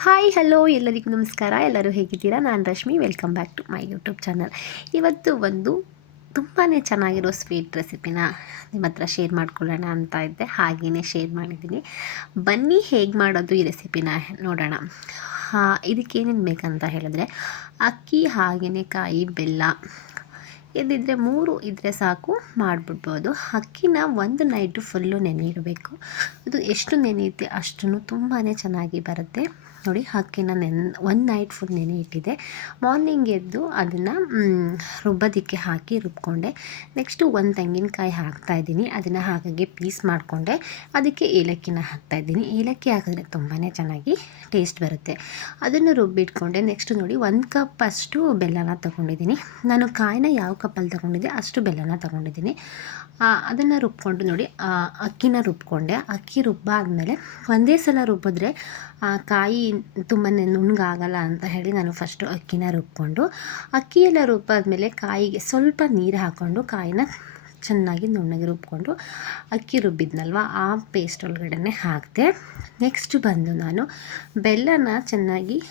Hi hello ಎಲ್ಲರಿಗೂ ನಮಸ್ಕಾರ. ಎಲ್ಲರೂ ಹೇಗಿದ್ದೀರಾ? ನಾನು Rashmi. Welcome back to my YouTube channel ಇವತ್ತು ಒಂದು ತುಂಬಾ ಚೆನ್ನಾಗಿರೋ ಸ್ವೀಟ್ ರೆಸಿಪಿನ ನಿಮ್ಮ ಹತ್ರ ಶೇರ್ ಮಾಡ್ಕೊಳ್ಳೋಣ ಅಂತ ಇದ್ದೆ. ಹಾಗೆಯೇ ಶೇರ್ ಮಾಡಿದ್ದೀನಿ. ಬನ್ನಿ, ಹೇಗೆ ಮಾಡೋದು ಈ ರೆಸಿಪಿನ ನೋಡೋಣ. ಹಾಂ ಇದಕ್ಕೇನೇನು ಬೇಕಂತ ಹೇಳಿದ್ರೆ, ಅಕ್ಕಿ ಹಾಗೆಯೇ ಕಾಯಿ, ಬೆಲ್ಲ. ಇದಿದ್ರೆ ಮೂರು ಇದ್ದರೆ ಸಾಕು, ಮಾಡಿಬಿಡ್ಬೋದು. ಅಕ್ಕಿನ ಒಂದು ನೈಟು ಫುಲ್ಲು ನೆನೆಯಿಡಬೇಕು. ಅದು ಎಷ್ಟು ನೆನೆಯುತ್ತೆ ಅಷ್ಟು ತುಂಬಾ ಚೆನ್ನಾಗಿ ಬರುತ್ತೆ. ನೋಡಿ ಅಕ್ಕಿನ ನೆನ್ ಒನ್ ನೈಟ್ ಫುಲ್ ನೆನೆ ಇಟ್ಟಿದ್ದೆ ಮಾರ್ನಿಂಗ್ ಎದ್ದು ಅದನ್ನು ರುಬ್ಬೋದಕ್ಕೆ ಹಾಕಿ ರುಬ್ಕೊಂಡೆ. ನೆಕ್ಸ್ಟು ಒಂದು ತೆಂಗಿನಕಾಯಿ ಹಾಕ್ತಾಯಿದ್ದೀನಿ ಅದನ್ನು ಹಾಗಾಗಿ ಪೀಸ್ ಮಾಡಿಕೊಂಡೆ. ಅದಕ್ಕೆ ಏಲಕ್ಕಿನ ಹಾಕ್ತಾಯಿದ್ದೀನಿ ಏಲಕ್ಕಿ ಹಾಕಿದ್ರೆ ತುಂಬಾ ಚೆನ್ನಾಗಿ ಟೇಸ್ಟ್ ಬರುತ್ತೆ. ಅದನ್ನು ರುಬ್ಬಿಟ್ಕೊಂಡೆ. ನೆಕ್ಸ್ಟ್ ನೋಡಿ ಒಂದು ಕಪ್ ಅಷ್ಟು ಬೆಲ್ಲನ ತೊಗೊಂಡಿದ್ದೀನಿ. ನಾನು ಕಾಯಿನ ಯಾವ ಕಪ್ಪಲ್ಲಿ ತೊಗೊಂಡಿದ್ದೆ ಅಷ್ಟು ಬೆಲ್ಲನ ತೊಗೊಂಡಿದ್ದೀನಿ. ಅದನ್ನು ರುಬ್ಕೊಂಡು ನೋಡಿ ಅಕ್ಕಿನ ರುಬ್ಕೊಂಡೆ. ಅಕ್ಕಿ ರುಬ್ಬಾದಮೇಲೆ ಒಂದೇ ಸಲ ರುಬ್ಬಿದ್ರೆ ಕಾಯಿ ತುಂಬಾ ನುಣ್ಣಗಾಗಲ್ಲ ಅಂತ ಹೇಳಿ ನಾನು ಫಸ್ಟು ಅಕ್ಕಿನ ರುಬ್ಕೊಂಡು ಅಕ್ಕಿ ಎಲ್ಲ ರುಬ್ಬಾದ್ಮೇಲೆ ಕಾಯಿಗೆ ಸ್ವಲ್ಪ ನೀರು ಹಾಕ್ಕೊಂಡು ಕಾಯಿನ ಚೆನ್ನಾಗಿ ನುಣ್ಣಗೆ ರುಬ್ಕೊಂಡು ಅಕ್ಕಿ ರುಬ್ಬಿದ್ನಲ್ವ, ಆ ಪೇಸ್ಟ್ ಒಳಗಡೆ ಹಾಕಿದೆ. ನೆಕ್ಸ್ಟ್ ಬಂದು ನಾನು ಬೆಲ್ಲನ ಚೆನ್ನಾಗಿ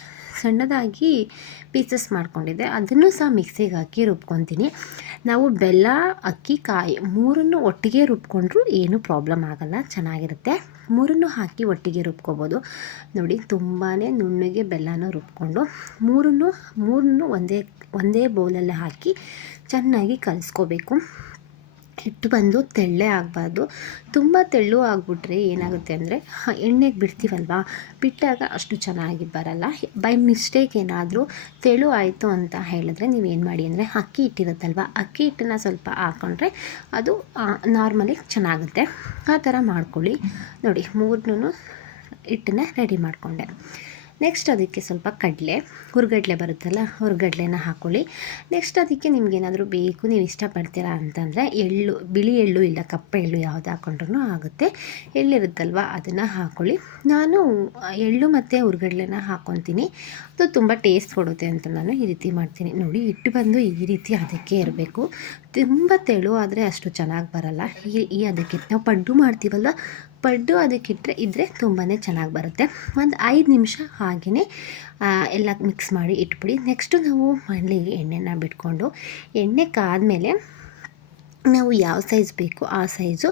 ಸಣ್ಣದಾಗಿ ಪೀಸಸ್ ಮಾಡ್ಕೊಂಡಿದ್ದೆ. ಅದನ್ನು ಸಹ ಮಿಕ್ಸಿಗೆ ಹಾಕಿ ರುಬ್ಕೊತೀನಿ. ನಾವು ಬೆಲ್ಲ, ಅಕ್ಕಿ, ಕಾಯಿ ಮೂರನ್ನು ಒಟ್ಟಿಗೆ ರುಬ್ಕೊಂಡ್ರೂ ಏನೂ ಪ್ರಾಬ್ಲಮ್ ಆಗಲ್ಲ, ಚೆನ್ನಾಗಿರುತ್ತೆ. ಮೂರನ್ನು ಹಾಕಿ ಒಟ್ಟಿಗೆ ರುಬ್ಕೋಬೋದು. ನೋಡಿ ತುಂಬಾ ನುಣ್ಣಗೆ ಬೆಲ್ಲನ ರುಬ್ಕೊಂಡು ಮೂರನ್ನು ಮೂರನ್ನು ಒಂದೇ ಒಂದೇ ಬೌಲಲ್ಲಿ ಹಾಕಿ ಚೆನ್ನಾಗಿ ಕಲಿಸ್ಕೋಬೇಕು. ಹಿಟ್ಟು ಬಂದು ತೆಳ್ಳೆ ಆಗಬಾರ್ದು. ತುಂಬ ತೆಳ್ಳು ಆಗಿಬಿಟ್ರೆ ಏನಾಗುತ್ತೆ ಅಂದರೆ ಎಣ್ಣೆಗೆ ಬಿಡ್ತೀವಲ್ವ? ಬಿಟ್ಟಾಗ ಅಷ್ಟು ಚೆನ್ನಾಗಿ ಬರಲ್ಲ. ಬೈ ಮಿಸ್ಟೇಕ್ ಏನಾದರೂ ತೆಳು ಆಯಿತು ಅಂತ ಹೇಳಿದ್ರೆ ಏನು ಮಾಡಿ ಅಂದರೆ ಅಕ್ಕಿ ಹಿಟ್ಟಿರುತ್ತಲ್ವ ಅಕ್ಕಿ ಹಿಟ್ಟನ್ನ ಸ್ವಲ್ಪ ಹಾಕ್ಕೊಂಡ್ರೆ ಅದು ನಾರ್ಮಲಿ ಚೆನ್ನಾಗುತ್ತೆ. ಆ ಥರ ಮಾಡ್ಕೊಳ್ಳಿ. ನೋಡಿ, ಮೂರನ್ನೂ ಹಿಟ್ಟನ್ನ ರೆಡಿ ಮಾಡಿಕೊಂಡೆ. ನೆಕ್ಸ್ಟ್ ಅದಕ್ಕೆ ಸ್ವಲ್ಪ ಕಡಲೆ, ಹುರ್ಗಡ್ಲೆ ಬರುತ್ತಲ್ಲ, ಹುರ್ಗಡ್ಲೆನ ಹಾಕ್ಕೊಳ್ಳಿ ನೆಕ್ಸ್ಟ್ ಅದಕ್ಕೆ ನಿಮಗೇನಾದರೂ ಬೇಕು, ನೀವು ಇಷ್ಟಪಡ್ತೀರಾ ಅಂತಂದರೆ ಎಳ್ಳು, ಬಿಳಿ ಎಳ್ಳು ಇಲ್ಲ, ಕಪ್ಪೆ ಎಳ್ಳು ಯಾವುದು ಹಾಕ್ಕೊಂಡ್ರೂ ಆಗುತ್ತೆ. ಎಳ್ಳಿರುತ್ತಲ್ವ, ಅದನ್ನು ಹಾಕ್ಕೊಳ್ಳಿ ನಾನು ಎಳ್ಳು ಮತ್ತು ಹುರ್ಗಡ್ಲೆನ ಹಾಕ್ಕೊತೀನಿ ಅದು ತುಂಬ ಟೇಸ್ಟ್ ಕೊಡುತ್ತೆ ಅಂತ ನಾನು ಈ ರೀತಿ ಮಾಡ್ತೀನಿ. ನೋಡಿ, ಇಟ್ಟು ಬಂದು ಈ ರೀತಿ ಅದಕ್ಕೆ ಇರಬೇಕು. ತುಂಬ ತೆಳು ಆದರೆ ಅಷ್ಟು ಚೆನ್ನಾಗಿ ಬರಲ್ಲ. ಈ ಅದಕ್ಕೆ ನಾವು ಪಡ್ಡು ಮಾಡ್ತೀವಲ್ಲ ಪಡ್ಡು ಅದಕ್ಕಿಟ್ಟರೆ ಇದ್ದರೆ ತುಂಬಾ ಚೆನ್ನಾಗಿ ಬರುತ್ತೆ. ಒಂದು ಐದು ನಿಮಿಷ ಹಾಗೆಯೇ ಎಲ್ಲ ಮಿಕ್ಸ್ ಮಾಡಿ ಇಟ್ಬಿಡಿ. ನೆಕ್ಸ್ಟು ನಾವು ಮಣ್ಣಿಗೆ ಎಣ್ಣೆನ ಬಿಟ್ಕೊಂಡು, ಎಣ್ಣೆ ಕಾದಮೇಲೆ ನಾವು ಯಾವ ಸೈಜ್ ಬೇಕು ಆ ಸೈಜು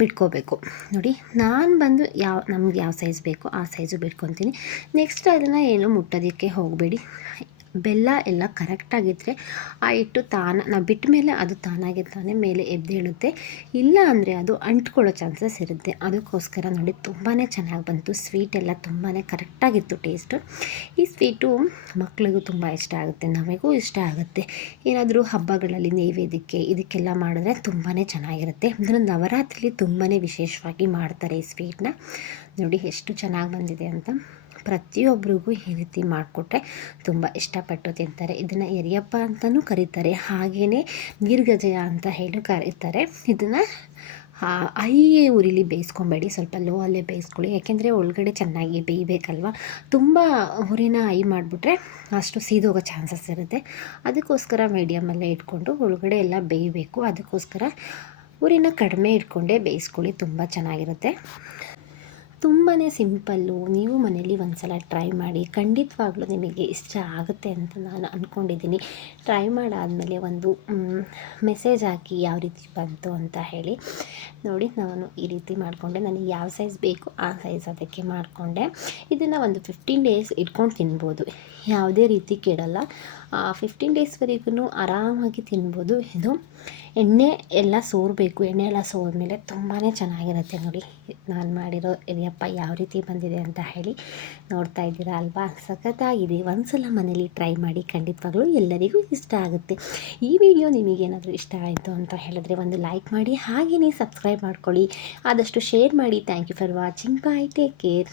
ಬಿಟ್ಕೋಬೇಕು. ನೋಡಿ, ನಾನು ಬಂದು ಯಾವ, ನಮ್ಗೆ ಯಾವ ಸೈಜ್ ಬೇಕು ಆ ಸೈಜು ಬಿಟ್ಕೊತೀನಿ. ನೆಕ್ಸ್ಟ್ ಅದನ್ನು ಏನು ಮುಟ್ಟೋದಕ್ಕೆ ಹೋಗಬೇಡಿ. ಬೆಲ್ಲ ಎಲ್ಲ ಕರೆಕ್ಟಾಗಿದ್ದರೆ ಆ ಹಿಟ್ಟು ತಾನ, ನಾವು ಬಿಟ್ಟ ಮೇಲೆ ಅದು ತಾನಾಗಿ ತಾನೇ ಮೇಲೆ ಎದ್ದೇಳುತ್ತೆ ಇಲ್ಲ ಅಂದರೆ ಅದು ಅಂಟ್ಕೊಳ್ಳೋ ಚಾನ್ಸಸ್ ಇರುತ್ತೆ. ಅದಕ್ಕೋಸ್ಕರ ನೋಡಿ ತುಂಬಾ ಚೆನ್ನಾಗಿ ಬಂತು. ಸ್ವೀಟ್ ಎಲ್ಲ ತುಂಬಾ ಕರೆಕ್ಟಾಗಿತ್ತು ಟೇಸ್ಟು ಈ ಸ್ವೀಟು ಮಕ್ಕಳಿಗೂ ತುಂಬ ಇಷ್ಟ ಆಗುತ್ತೆ. ನಮಗೂ ಇಷ್ಟ ಆಗುತ್ತೆ. ಏನಾದರೂ ಹಬ್ಬಗಳಲ್ಲಿ ನೈವೇದ್ಯಕ್ಕೆ ಇದಕ್ಕೆಲ್ಲ ಮಾಡಿದ್ರೆ ತುಂಬಾ ಚೆನ್ನಾಗಿರುತ್ತೆ. ಅಂದರೆ ನವರಾತ್ರಿಲಿ ತುಂಬಾ ವಿಶೇಷವಾಗಿ ಮಾಡ್ತಾರೆ ಈ ಸ್ವೀಟನ್ನ ನೋಡಿ ಎಷ್ಟು ಚೆನ್ನಾಗಿ ಬಂದಿದೆ ಅಂತ. ಪ್ರತಿಯೊಬ್ಬರಿಗೂ ಈ ರೀತಿ ಮಾಡಿಕೊಟ್ರೆ ತುಂಬ ಇಷ್ಟಪಟ್ಟು ತಿಂತಾರೆ. ಇದನ್ನು ಎರಿಯಪ್ಪ ಅಂತಲೂ ಕರೀತಾರೆ. ಹಾಗೆಯೇ ನೀರ್ಗಜಯ ಅಂತ ಹೇಳಿ ಕರೀತಾರೆ. ಇದನ್ನು ಐ ಉರಿಲಿ ಬೇಯಿಸ್ಕೊಬೇಡಿ. ಸ್ವಲ್ಪ ಲೋ ಅಲ್ಲೇ ಬೇಯಿಸ್ಕೊಳ್ಳಿ. ಯಾಕೆಂದರೆ ಒಳಗಡೆ ಚೆನ್ನಾಗಿ ಬೇಯಬೇಕಲ್ವ? ತುಂಬ ಹುರಿನ ಐ ಮಾಡಿಬಿಟ್ರೆ ಅಷ್ಟು ಸೀದೋಗೋ ಚಾನ್ಸಸ್ ಇರುತ್ತೆ. ಅದಕ್ಕೋಸ್ಕರ ಮೀಡಿಯಮಲ್ಲೇ ಇಟ್ಕೊಂಡು ಒಳಗಡೆ ಎಲ್ಲ ಬೇಯಬೇಕು. ಅದಕ್ಕೋಸ್ಕರ ಉರಿನ ಕಡಿಮೆ ಇಟ್ಕೊಂಡೇ ಬೇಯಿಸ್ಕೊಳ್ಳಿ. ತುಂಬ ಚೆನ್ನಾಗಿರುತ್ತೆ. ತುಂಬಾ ಸಿಂಪಲ್ಲು. ನೀವು ಮನೇಲಿ ಒಂದು ಸಲ ಟ್ರೈ ಮಾಡಿ. ಖಂಡಿತವಾಗ್ಲೂ ನಿಮಗೆ ಇಷ್ಟ ಆಗುತ್ತೆ ಅಂತ ನಾನು ಅಂದ್ಕೊಂಡಿದ್ದೀನಿ ಟ್ರೈ ಮಾಡಾದಮೇಲೆ ಒಂದು ಮೆಸೇಜ್ ಹಾಕಿ ಯಾವ ರೀತಿ ಬಂತು ಅಂತ ಹೇಳಿ. ನೋಡಿ, ನಾನು ಈ ರೀತಿ ಮಾಡಿಕೊಂಡೆ. ನನಗೆ ಯಾವ ಸೈಜ್ ಬೇಕು ಆ ಸೈಜ್ ಅದಕ್ಕೆ ಮಾಡಿಕೊಂಡೆ. ಇದನ್ನು ಒಂದು ಫಿಫ್ಟೀನ್ ಡೇಸ್ ಇಟ್ಕೊಂಡು ತಿನ್ಬೋದು. ಯಾವುದೇ ರೀತಿ ಕೆಡಲ್ಲ. ಫಿಫ್ಟೀನ್ ಡೇಸ್ವರೆಗೂ ಆರಾಮಾಗಿ ತಿನ್ಬೋದು. ಇದು ಎಣ್ಣೆ ಎಲ್ಲ ಸೋರಬೇಕು. ಎಣ್ಣೆ ಎಲ್ಲ ಸೋರ್ಮೇಲೆ ತುಂಬಾ ಚೆನ್ನಾಗಿರುತ್ತೆ ನೋಡಿ. ನಾನು ಮಾಡಿರೋ ಇದೆಯಪ್ಪ ಯಾವ ರೀತಿ ಬಂದಿದೆ ಅಂತ ಹೇಳಿ ನೋಡ್ತಾ ಇದ್ದೀರಾ ಅಲ್ವಾ? ಸಖತ್ತಾಗಿದೆ. ಒಂದ್ಸಲ ಮನೇಲಿ ಟ್ರೈ ಮಾಡಿ ಖಂಡಿತವಾಗ್ಲೂ ಎಲ್ಲರಿಗೂ ಇಷ್ಟ ಆಗುತ್ತೆ. ಈ ವಿಡಿಯೋ ನಿಮಗೇನಾದರೂ ಇಷ್ಟ ಆಯಿತು ಅಂತ ಹೇಳಿದ್ರೆ ಒಂದು ಲೈಕ್ ಮಾಡಿ ಹಾಗೆಯೇ ಸಬ್ಸ್ಕ್ರೈಬ್ ಮಾಡ್ಕೊಳ್ಳಿ. ಆದಷ್ಟು ಶೇರ್ ಮಾಡಿ. Thank you for watching bye take care